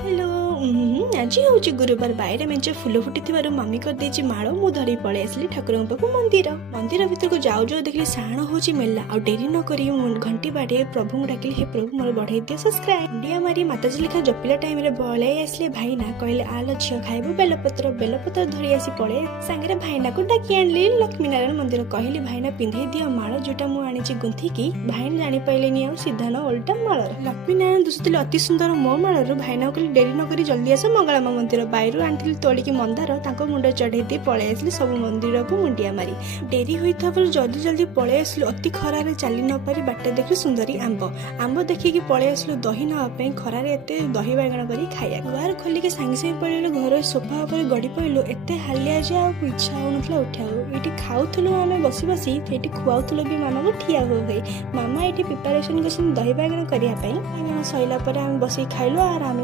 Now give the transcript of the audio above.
Hello आज हूँ गुरुवार बाहर मेचे फुल फुटी मम्मी कर माड़ मु धरी पलि आसली ठाकुर पाक मंदिर मंदिर भीतर को जाऊ जाऊ देखिए साण हूँ मेला आ डेरी न करी घंटी बाड़े प्रभु डाकिली हे प्रभु मोर बढ़ाई दियो सब्सक्राइब इंडिया मारी माताजी लिखा जपिला टाइम रे पलि आसले भाईना कहले आल झील खाइबू बेलपत्र धरी आसी पड़े सांगे भाईना को डाकी आनली लक्ष्मी नारायण मंदिर कहली भाईना पिंधे दियो माड़ जोटा मुझे गुंथिकी भाईना जानी पाइले आ सीधा न ओल्टा माड़ लक्ष्मी नारायण दुसुले अति सुंदर मो माड़ू भाईना कहली डेरी न करी जल्दी आस मंगलामा मंदिर बाहर आनी तोलिकी मंदार मुंड चढ़े दी पलि आसली सब मंदिर को मुंडिया मारी डेरी होता जल्दी जल्दी पलि आसलु अति खरारे चली न पारी बाटे देखलु सुंदरी आंब देखिकी पलि आसलु दही नापी खरारे एते दही बाइगण करी खाया दुआर खोलिकी सांगे सांगे पड़े घर सोफा उपर गड़ी पड़ू एत हालिया जे आ इच्छा होना उठा ये खाऊलु आम बसी बसी ये खुआउलु भी मामा को ठिया हो गई मामा ये प्रिपारेसन कर दही बाइगण करने सैला आम बस खाइलु आराम।